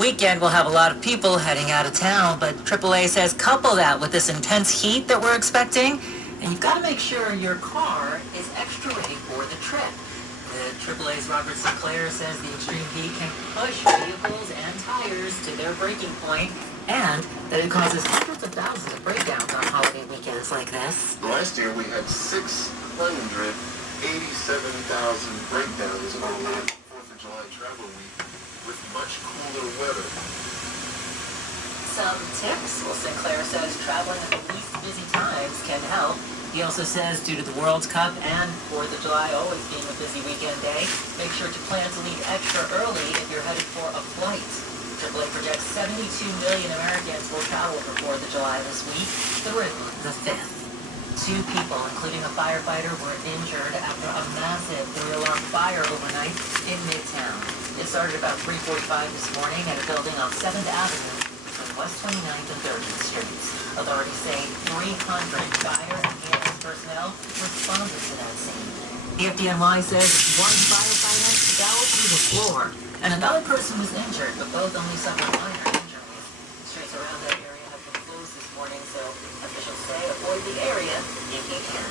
weekend will have a lot of people heading out of town, but AAA says couple that with this intense heat that we're expecting, and you've got to make sure your car is extra ready for the trip. The AAA's Robert Sinclair says the extreme heat can push vehicles and tires to their breaking point, and that it causes hundreds of thousands of breakdowns on holiday weekends like this. Last year we had 687,000 breakdowns on that 4th of July travel week with much cooler weather. Some tips? Well, Sinclair says traveling at the least busy times can help. He also says due to the World Cup and 4th of July always being a busy weekend day, make sure to plan to leave extra early if you're headed for a flight. AAA projects 72 million Americans will travel for 4th of July this week through the 5th. 2 people, including a firefighter, were injured after a massive 3-alarm fire overnight in Midtown. It started about 3:45 this morning at a building on 7th Avenue between West 29th and 30th Streets. Authorities say 300 fire and EMS personnel responded to that scene. The FDNY says one firefighter fell through the floor, and another person was injured, but both only suffered minor injuries. Streets around that area have been closed this morning, so officials say avoid the area if you can.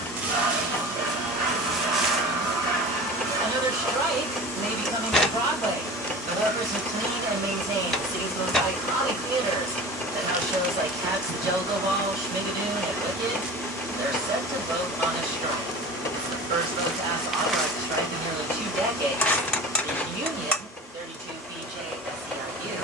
Another strike may be coming to Broadway. Developers who clean and maintain the city's most iconic theaters that house shows like Cats, the Jellicle Ball, Schmigadoon, and Wicked, they're set to vote on a strike. It's the first vote to ask to authorize a strike in nearly 2 decades. The union, 32BJSEIU,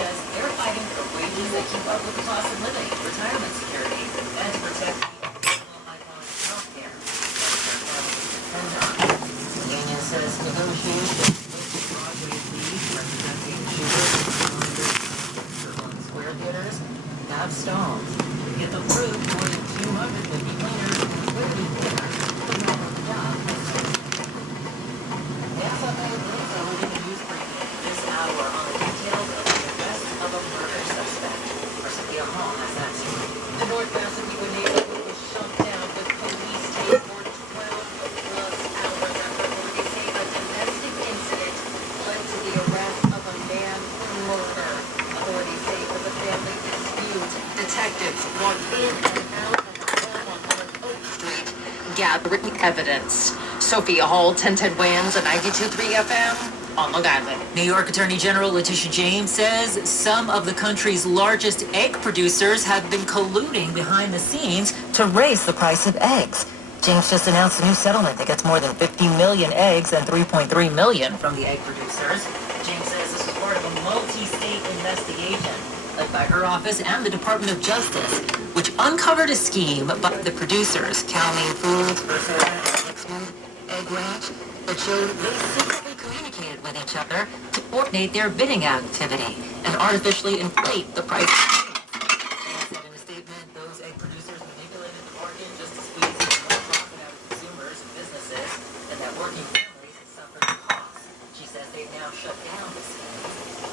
says they're fighting for wages that keep up with the cost of living, retirement security, and to protect the affordable high-quality health care that their families depend on. The union says negotiations with Broadway's lead, representing shooters and Square theaters, have stalled. If approved, more than 200 would be cleaners and security theaters would not have the job. The SFA is holding a news briefing this hour on the details of the arrest of a murder suspect. Our Sophia Hall has that story. The North Pasadena neighborhood was shut down with police tape for 12 plus hours after authorities say a domestic incident led to the arrest of a man for murder. Authorities say it was a family dispute. Detectives walked in and out of the home on Oak Street, gathering evidence. Sophia Hall, 1010 WAMS, 92.3 FM on Long Island. New York Attorney General Letitia James says some of the country's largest egg producers have been colluding behind the scenes to raise the price of eggs. James just announced a new settlement that gets more than 50 million eggs and 3.3 million from the egg producers. James says this was part of a multi-state investigation led by her office and the Department of Justice, which uncovered a scheme by the producers, Calmine Foods, Egg Ranch, that showed they secretly communicated with each other to coordinate their bidding activity and artificially inflate the price. James said in a statement, those egg producers manipulated the market just to squeeze more profit out of consumers and businesses, and that working families had suffered the cost. She says they've now shut down the scheme.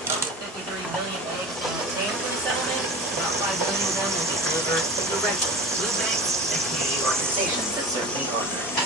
Of the 53 million eggs being obtained from the settlement, about 5 million of them will be delivered directly to food banks and community organizations that serve the owners.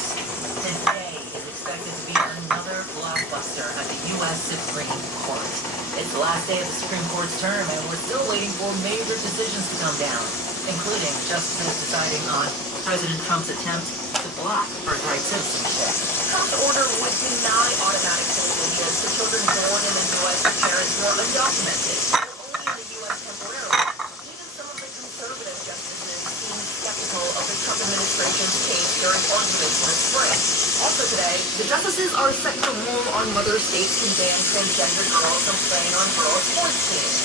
Today is expected to be another blockbuster at the U.S. Supreme Court. It's the last day of the Supreme Court's term, and we're still waiting for major decisions to come down, including justices deciding on President Trump's attempt to block birthright citizenship. Trump's order would deny automatic citizenship to children born in the U.S. whose parents were undocumented or only in the U.S. temporarily. Even some of the conservative justices seem skeptical of the Trump administration's change during arguments in the spring. Also today, the justices are set to rule on whether states can ban transgender girls from playing on girls' sports teams.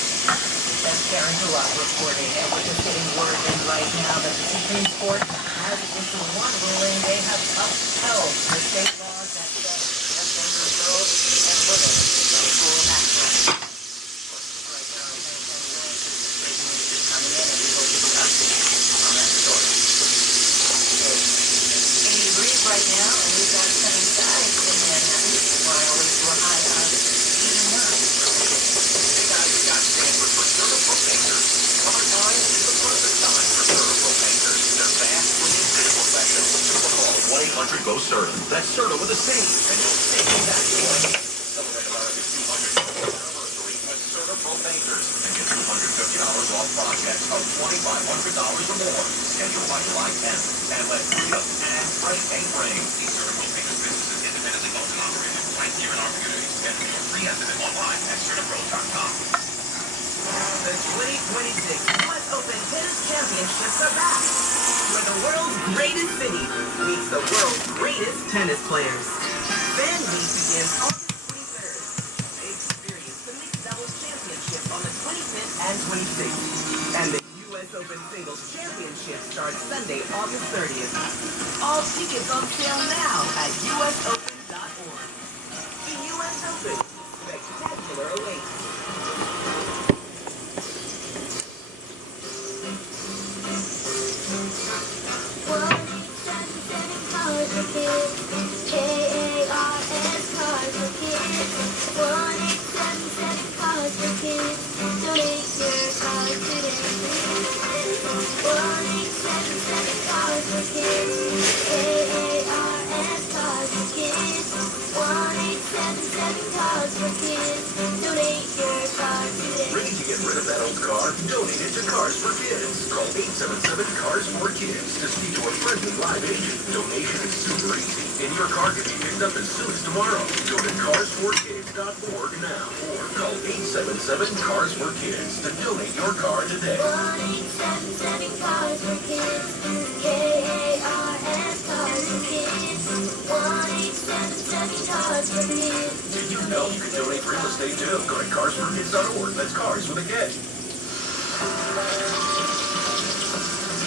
That's Karen July reporting, and we're just getting word in right now that the Supreme Court has issued one ruling. They have upheld the state laws that say transgender girls and women can school access. Right now, breaking news is coming in, and we will keep you updated on that story. 80 degrees right now, and we've got sunny skies in Manhattan, while we to a high of 89. Go Serta. That's Serta with a C. And you'll see that. Celebrate our 200th anniversary with Serta Propane off projects of $2,500 or more. Scheduled by July 10th. And let freedom and freight ring. These certified payments businesses independently owned and operated right here in our communities. Schedule your free estimate online at certipro.com. The 2026 U.S. Open Tennis Championships are back, where the world's greatest city meets the world's greatest tennis players. Fan Week begins August 23rd. Experience the Mixed Doubles Championship on the 25th and 26th. And the U.S. Open Singles Championship starts Sunday, August 30th. All tickets on sale now at usopen.org. The U.S. Open. Spectacular awaits. Ready to get rid of that old car? Donate it to Cars for Kids. Call 877 Cars for Kids to speak to a friendly live agent. Donation is super easy, and your car can be picked up as soon as tomorrow. Go to carsforkids.org now, or call 877 Cars for Kids to donate your car today. 1-877 Cars for Kids. K-A-R-S Cars for Kids. 1-877 Cars for Kids. Did you know you can donate real estate too? Go to carsforkids.org. That's Cars with a K.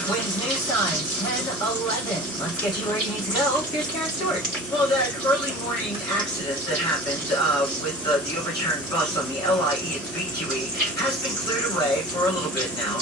Wind's new sign, 10:11. Let's get you where you need to go. Here's Karen Stewart. Well, that early morning accident that happened with the overturned bus on the LIE at B2E has been cleared away for a little bit now.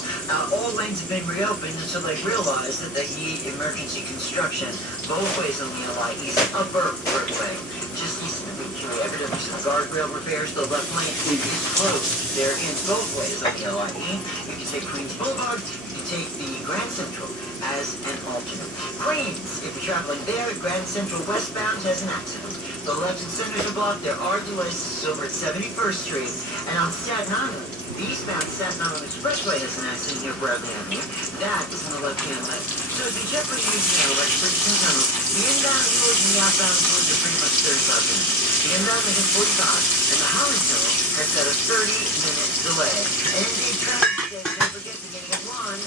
All lanes have been reopened until they realized that they need emergency construction both ways on the LIE's upper footway. Just east of the B2E, evidently some guardrail repairs. The left lane is closed. They're in both ways on the LIE. You can take Queens Boulevard. Take the Grand Central as an alternate. Queens, if you're traveling there, Grand Central westbound has an accident. The left and centers are blocked. There are delays over at 71st Street. And on Staten Island, the eastbound Staten Island Expressway has an accident near Bradley Avenue. That is on the left-hand lane. So if you jet for like Bridgeton Tunnel, the inbound tours and the outbound tours are pretty much 35 minutes. The inbound is 45, and the Holland Tunnel has got a 30-minute delay. And in traffic today, don't forget to get in line.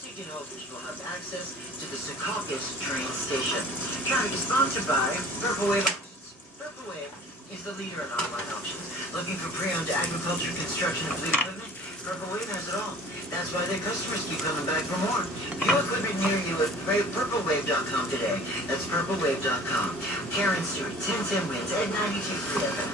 Ticket holders will have access to the Secaucus train station. Traffic is sponsored by Purple Wave Auctions. Purple Wave is the leader in online auctions. Looking for pre-owned agriculture, construction, and fleet equipment? Purple Wave has it all. That's why their customers keep coming back for more. View equipment near you at purplewave.com today. That's purplewave.com. Karen Stewart, 1010 wins at 92.3 FM.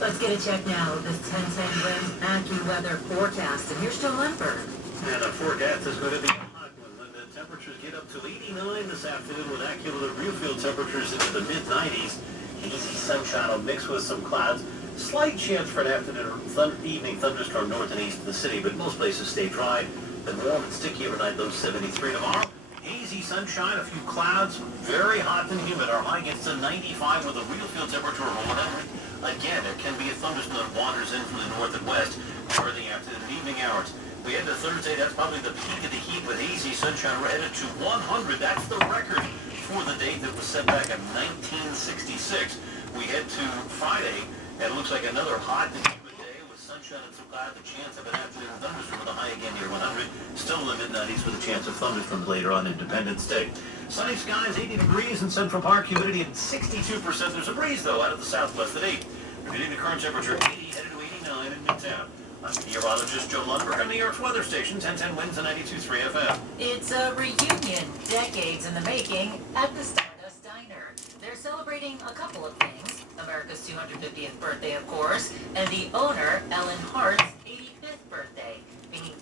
Let's get a check now of this 10:10 wind AccuWeather forecast. And here's Joe Lundberg. And the forecast is going to be a hot one when the temperatures get up to 89 this afternoon with AccuWeather real field temperatures into the mid-90s. Easy sunshine will mix with some clouds. Slight chance for an afternoon or evening thunderstorm north and east of the city, but most places stay dry. Then warm and sticky overnight, low 73 tomorrow. Hazy sunshine, a few clouds, very hot and humid. Our high gets to 95 with a real field temperature of 100. Again, there can be a thunderstorm that wanders in from the north and west during the afternoon and evening hours. We head to Thursday, that's probably the peak of the heat with hazy sunshine. We're headed to 100. That's the record for the date that was set back in 1966. We head to Friday, and it looks like another hot and humid day with sunshine and some clouds, a chance of an afternoon thunderstorm with a high again near 100. Still in the mid-90s with a chance of thunderstorms later on Independence Day. Sunny skies, 80 degrees in Central Park, humidity at 62%. There's a breeze, though, out of the southwest at 8. Reading the current temperature, 80, headed to 89 in Midtown. I'm meteorologist Joe Lundberg on New York's weather station, 1010 winds and 92.3 FM. It's a reunion, decades in the making, at the Stardust Diner. They're celebrating a couple of things. America's 250th birthday, of course, and the owner, Ellen Hart's 85th birthday,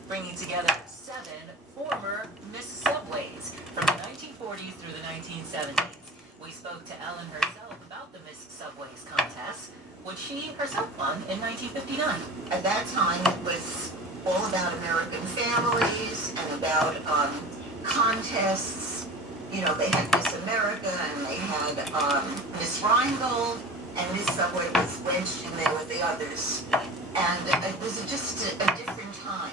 bringing together 7 former Miss Subways from the 1940s through the 1970s. We spoke to Ellen herself about the Miss Subways contest, which she herself won in 1959. At that time, it was all about American families and about contests. You know, they had Miss America and they had Miss Rheingold, and Miss Subway was wedged in there with the others. And it was just a different time.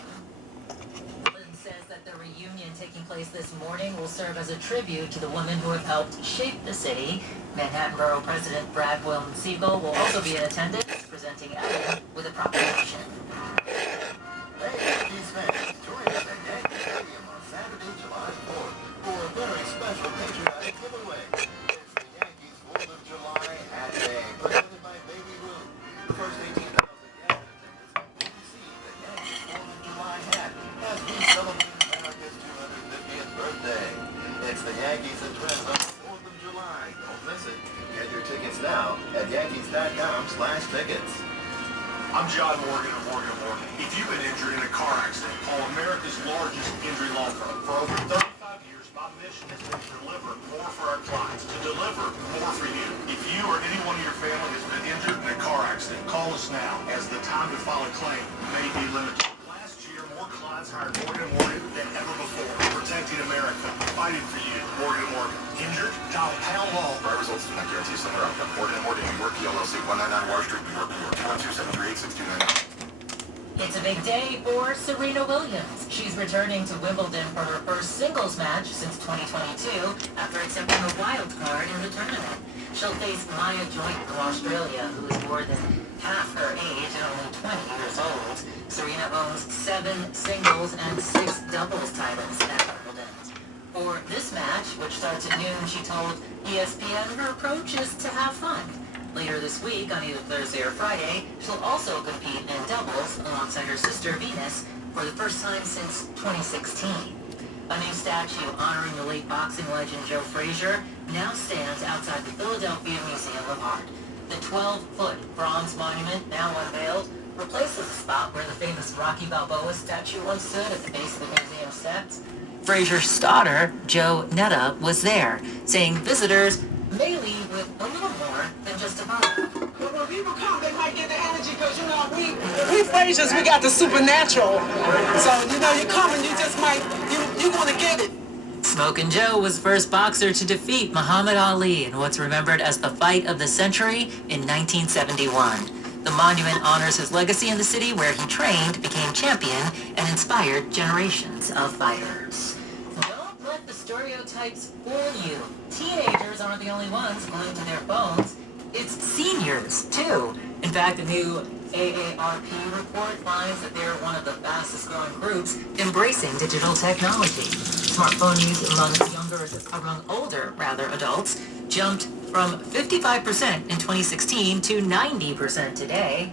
taking place this morning will serve as a tribute to the women who have helped shape the city. Manhattan Borough President Brad Williams-Siegel will also be in attendance, presenting Ellen with a proclamation. Hey, Yankees fans, join us at Yankee Stadium on Saturday, July 4th for a very special patriotic giveaway. It's the Yankees 4th of July hat day, presented by Baby Ruth. The first 18,000 Yankees will receive the Yankees 4th of July hat as we celebrate America's 250th birthday. It's the Yankees and Friends on the 4th of July. Don't miss it. Get your tickets now at yankees.com/tickets. I'm John Morgan of Morgan & Morgan. If you've been injured in a car accident, call America's largest injury law firm. For over 35 years, my mission has been to deliver more for our clients, to deliver more for you. If you or anyone in your family has been injured in a car accident, call us now, as the time to file a claim may be limited. Last year, more clients hired Morgan & Morgan than ever before. Protecting America, fighting for you. Morgan & Morgan. Injured? Dial Pound Law. Our results do not guarantee somewhere outcome. Morgan & Morgan, New York, LLC, 199 Water Street, New York, New York, 212-738-6299. It's a big day for Serena Williams. She's returning to Wimbledon for her first singles match since 2022 after accepting a wild card in the tournament. She'll face Maya Joint from Australia, who is more than half her age and only 20 years old. Serena owns 7 singles and 6 doubles titles at Wimbledon. For this match, which starts at noon, she told ESPN her approach is to have fun. Later this week, on either Thursday or Friday, she'll also compete in doubles alongside her sister Venus for the first time since 2016. A new statue honoring the late boxing legend Joe Frazier now stands outside the Philadelphia Museum of Art. The 12-foot bronze monument, now unveiled, replaces the spot where the famous Rocky Balboa statue once stood at the base of the museum steps. Frazier's daughter, Jo Netta, was there, saying visitors may leave with a little more than just a photo. But when people come, they might get the energy because, we Frasiers, we got the supernatural. So, you come and you just might, you want to get it. Smokin' Joe was the first boxer to defeat Muhammad Ali in what's remembered as the fight of the century in 1971. The monument honors his legacy in the city where he trained, became champion, and inspired generations of fighters. Don't let the stereotypes fool you. Teenagers aren't the only ones glued to their phones. It's seniors, too. In fact, a new AARP report finds that they're one of the fastest growing groups embracing digital technology. Smartphone use among older adults jumped from 55% in 2016 to 90% today.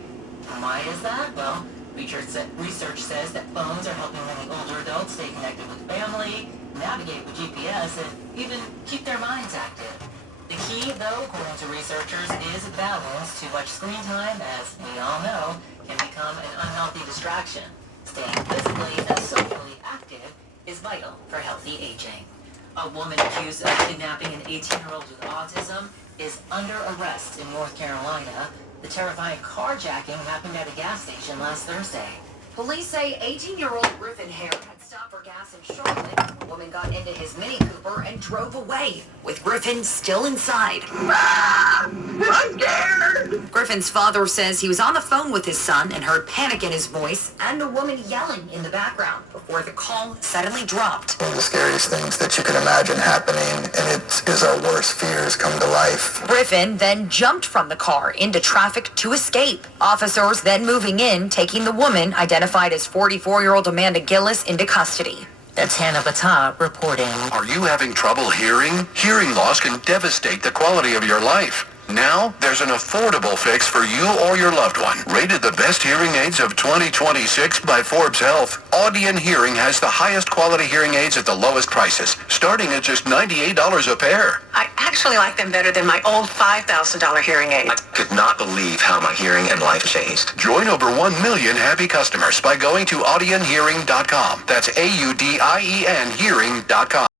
And why is that? Well, research says that phones are helping many older adults stay connected with family, navigate with GPS, and even keep their minds active. The key, though, according to researchers, is balance. Too much screen time, as we all know, can become an unhealthy distraction. Staying physically and socially active is vital for healthy aging. A woman accused of kidnapping an 18-year-old with autism is under arrest in North Carolina. The terrifying carjacking happened at a gas station last Thursday. Police say 18-year-old Griffin Hare had stopped for gas in Charlotte. A woman got into his Mini Cooper and drove away, with Griffin still inside. I'm scared! Griffin's father says he was on the phone with his son and heard panic in his voice and a woman yelling in the background before the call suddenly dropped. One of the scariest things that you can imagine happening, and it is our worst fears come to life. Griffin then jumped from the car into traffic to escape. Officers then moving in, taking the woman, identified as 44-year-old Amanda Gillis, into custody. That's Hannah Bata reporting. Are you having trouble hearing? Hearing loss can devastate the quality of your life. Now, there's an affordable fix for you or your loved one. Rated the best hearing aids of 2026 by Forbes Health, Audion Hearing has the highest quality hearing aids at the lowest prices, starting at just $98 a pair. I actually like them better than my old $5,000 hearing aid. I could not believe how my hearing and life changed. Join over 1 million happy customers by going to audionhearing.com. That's AUDIEN hearing.com.